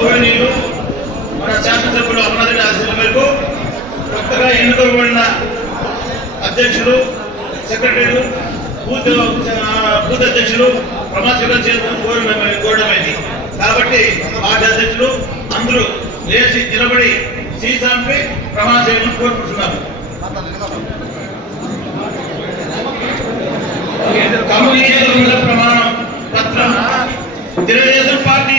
గోవిందీలు మన శాసనసభ్యులు అమరాజీ ఆశీర్వాదం మేరకు కొత్తగా ఎన్నుకోబడిన అధ్యక్షులు సెక్రటరీలు బూత్ బూత్ అధ్యక్షులు ప్రమాణస్వీకారం చేసుకుని కోరడం కోరడమైంది. కాబట్టి పార్టీ అధ్యక్షులు అందరూ లేచి నిలబడి సీసాంపి ప్రమాణ చేయడం కోరుకుంటున్నారు. ప్రమాణం పత్రం. తెలుగుదేశం పార్టీ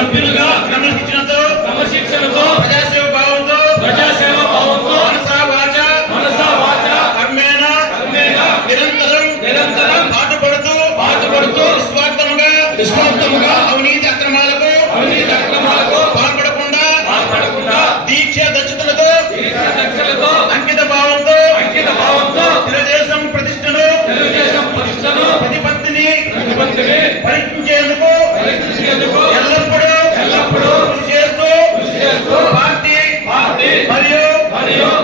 సభ్యులుగా క్రమశిక్షణతో క్రమశిక్షణతో ప్రజాసేవ భావంతో ప్రజాసేవ భావంతో మనసా వాచ మనసా వాచ కర్మేణ కర్మేణ నిరంతరం నిరంతరం పాటుపడుతూ పాటుపడుతూ నిస్వార్థముగా నిస్వార్థముగా అవినీతి అక్రమాలకు అవినీతి అక్రమాలకు పాల్పడకుండా పాల్పడకుండా దీక్ష దక్షతలతో దీక్షలతో అంకిత భావంతో అంకిత భావంతో తెలుగుదేశం ప్రతిష్టను తెలుగుదేశం ప్రతిష్టను ప్రతిపత్తిని ప్రతిపత్తిని పరీక్షించేందుకు Dios.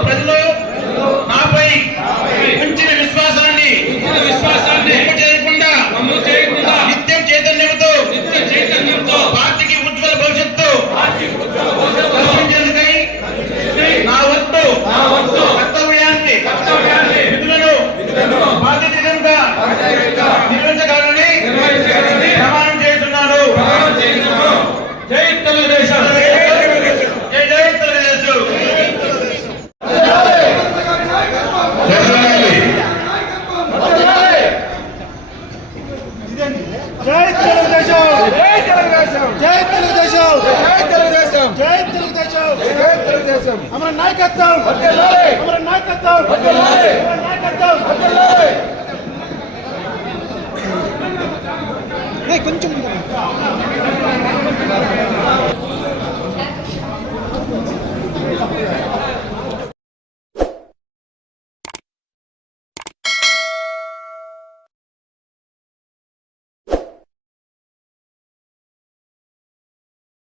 తెలుగుదేశం జై తెలుగుదేశం జై తెలుగుదేశం జై తెలుగుదేశం జై తెలుగుదేశం జై తెలుగుదేశం అమర నాయకత్వం వర్ధిల్లాలి అమర నాయకత్వం వర్ధిల్లాలి అమర నాయకత్వం వర్ధిల్లాలి 네, కొంచెం